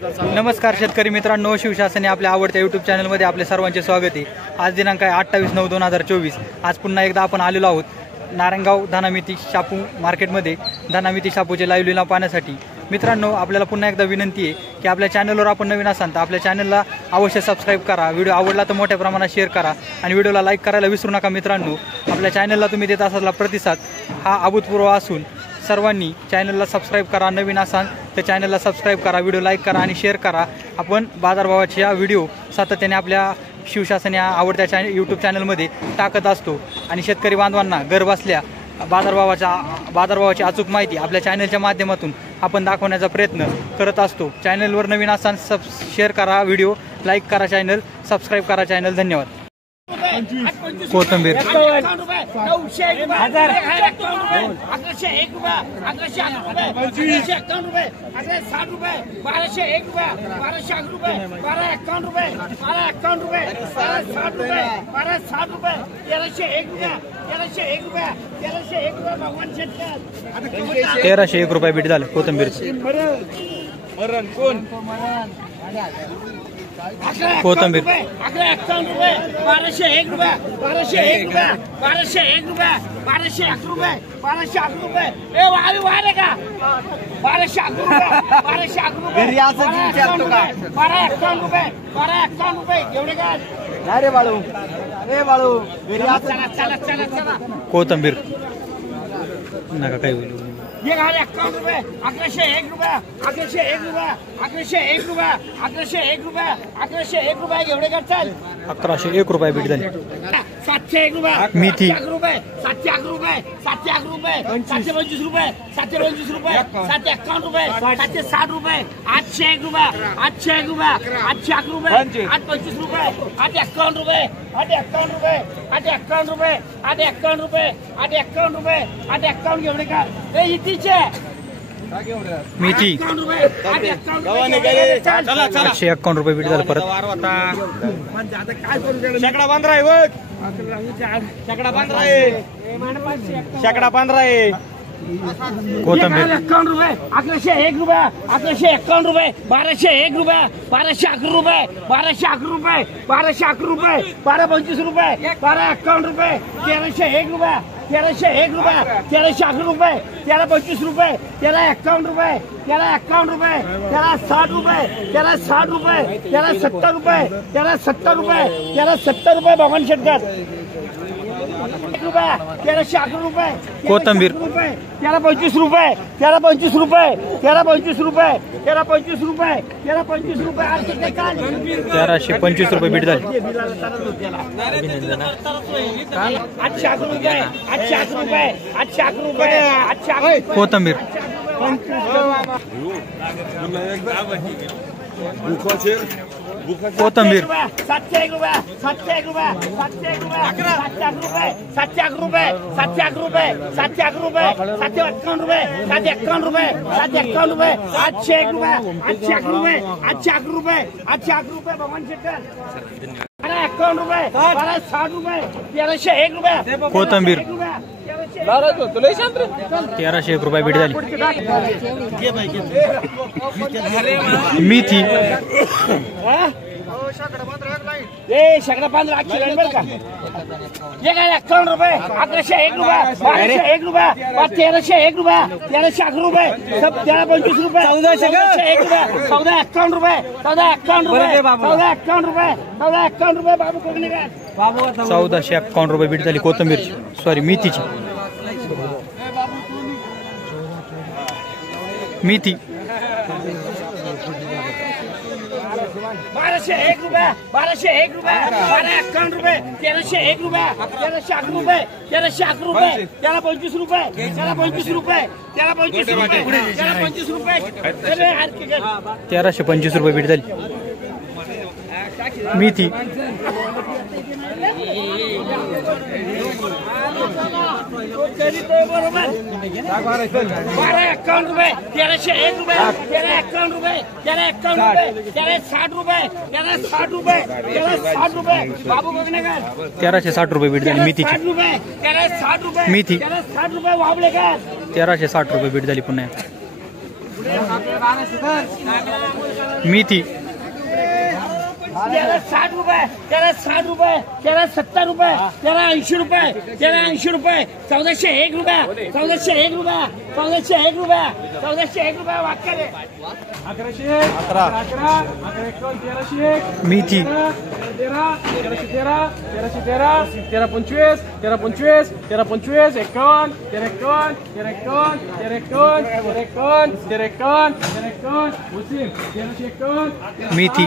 नमस्कार शेतकरी मित्रांनो, शिवशासने आपल्या आवडत्या यूट्यूब चॅनलमध्ये आपले सर्वांचे स्वागत आहे। आज दिनांक आहे 28/9/2024। आज पुन्हा एकदा आपण आलेलो आहोत नारायणगाव धनामिती शापू मार्केटमध्ये धनामिती शापूचे लाईव्ह लिलाव पाहण्यासाठी। मित्रांनो, आपल्याला पुन्हा एकदा विनंती आहे की आपल्या चॅनलवर आपण नवीन असाल तर आपल्या चॅनलला अवश्य सबस्क्राईब करा, व्हिडिओ आवडला तर मोठ्या प्रमाणात शेअर करा आणि व्हिडिओला लाईक करायला विसरू नका। मित्रांनो, आपल्या चॅनलला तुम्ही देत असलेला प्रतिसाद हा अभूतपूर्व असून सर्वांनी चॅनलला सबस्क्राईब करा, नवीन असाल तर चॅनलला सबस्क्राईब करा, व्हिडिओ लाईक करा आणि शेअर करा। आपण बाजारभावाचे व्हिडिओ सातत्याने आपल्या शिवशासन या आवडत्या यूट्यूब चॅनलमध्ये टाकत असतो आणि शेतकरी बांधवांना घर बसल्या बाजारभावाची अचूक माहिती आपल्या चॅनलच्या माध्यमातून आपण दाखवण्याचा प्रयत्न करत असतो। चॅनलवर नवीन असाल शेअर करा, व्हिडिओ लाईक करा, चॅनल सबस्क्राईब करा। चॅनल धन्यवाद। कोथंबीर 1301 रुपये बीट झालं कोथंबीरचं। कोथंबीर 1201 रुपये 1201 रुपये 1201 रुपये 1201 रुपये 1201 रुपये 1201 रुपये ए वारे का 1201 रुपये 1201 रुपये घरी असं विचारतो का 1201 रुपये 1201 रुपये एवढे का अरे बाळू घरी असं चला कोथंबीर नका काही बोलू। ये 11 रुपये 1101 रुपये 1101 रुपये 1101 रुपये 1101 रुपये 1101 रुपये एवढे करताल 1101 रुपये बीट झाले। 701 रुपये मेथी 701 रुपये 701 रुपये 725 रुपये 725 रुपये 751 रुपये 760 रुपये 801 रुपये 801 रुपये 801 रुपये 825 रुपये 851 रुपये 851 रुपये 851 रुपये 851 रुपये 851 रुपये 851 एवढे का ए इतीचे मेथी 851 रुपये बीट झालं परत। शेकडा 15 आहे बघ, शेकडा 15 आहे, शेकडा 15 आहे। कोथंबीर 11 रुपये 1101 रुपये 1151 रुपये 1201 रुपये 1211 रुपये 1211 रुपये 1211 रुपये 1225 रुपये 1251 रुपये 1301 रुपये 1301 रुपये 1311 रुपये 1325 रुपये 1351 रुपये 1351 रुपये 1360 रुपये 1360 रुपये 1370 रुपये 1370 रुपये 1370 रुपये भगवान शेटकर 1311 रुपये कोथंबीर 1325 रुपये 1325 रुपये 1325 रुपये 1325 रुपये 1325 रुपये 1325 रुपये बीट झाले। 800 रुपये 800 रुपये 800 रुपये 800 कोथंबीर कोथंबीर 701 रुपये 701 रुपये 701 रुपये 701 रुपये 701 रुपये 701 रुपये 751 रुपये 751 रुपये 751 रुपये 801 रुपये 801 रुपये 801 रुपये 801 रुपये भगवान शेटकर 51 रुपये 60 रुपये 1301 रुपये कोथंबीर 1301 रुपये बीट झाली। मेथी शेकडा 15 800 बरं का ये काय 51 रुपये 1101 रुपये 1201 रुपये 1301 रुपये 1311 रुपये 1325 रुपये 1401 रुपये 1451 रुपये 1451 रुपये 1451 रुपये 1451 रुपये बाबू कोकणे काय 1451 रुपये बीट झाली कोथंबीरची, सॉरी मेथीची। मेथी 1201 रुपये 1201 रुपये 1251 रुपये 1301 रुपये 1311 रुपये 1311 रुपये 1325 रुपये 1325 रुपये 1325 रुपये 1325 रुपये 1325 रुपये बीट झाली। मेथी 1251 रुपये 1301 रुपये 1351 रुपये 1351 रुपये 1360 रुपये 1360 रुपये 1360 रुपये बाबू बघणे का 1360 रुपये बीट झाली मेथीची। 1360 रुपये मेथी 1360 रुपये वाबले का 1360 रुपये बीट झाली पुन्हा। मेथी 60 रुपये, 60 रुपये, 70 रुपये, 80 रुपये, 80 रुपये, 1401 रुपये, 1401 रुपये, 1401 रुपये, 1401 रुपये वाक्य रे. 1111 मेथी 1325 मेथी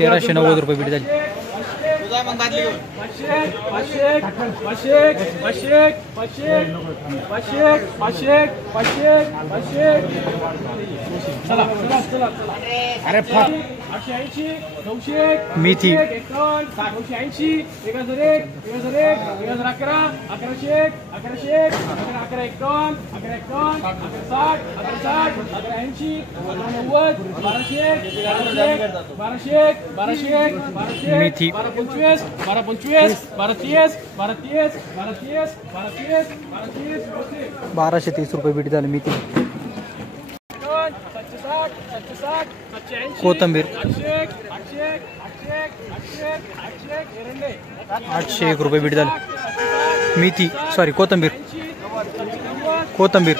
1390 रुपये बीट झाली. अरे मेथी 980 1001 1111 1111 1111 मेथी 1225 1230 1230 रुपये बीट झाली. मेथी कोथंबीर 801 रुपये बीट झाली. मेथी सॉरी कोथंबीर 860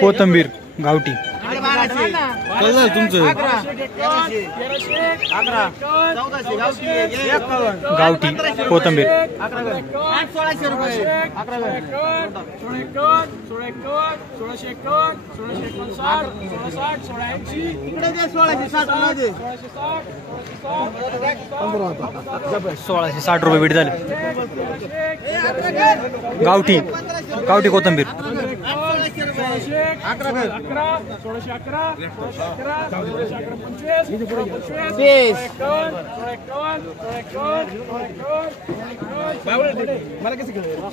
कोथंबीर गावठी गावठी कोथंबीर 1660 रुपये बीट झाले. गावठी गावठी कोथंबीर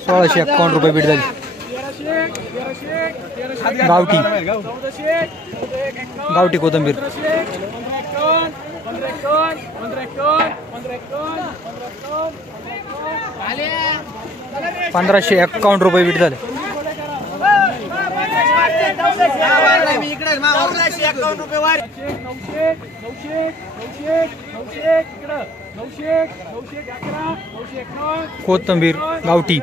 1651 रुपये बीट झाली. गावठी गावठी कोथंबीर 1551 रुपये बीट झाले. कोथंबीर गावठी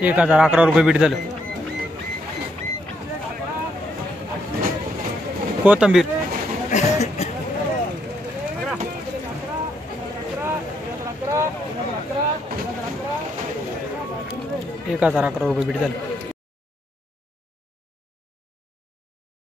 1011 रुपये बीट झालं. कोथंबीर 1011 रुपये बीट झालं.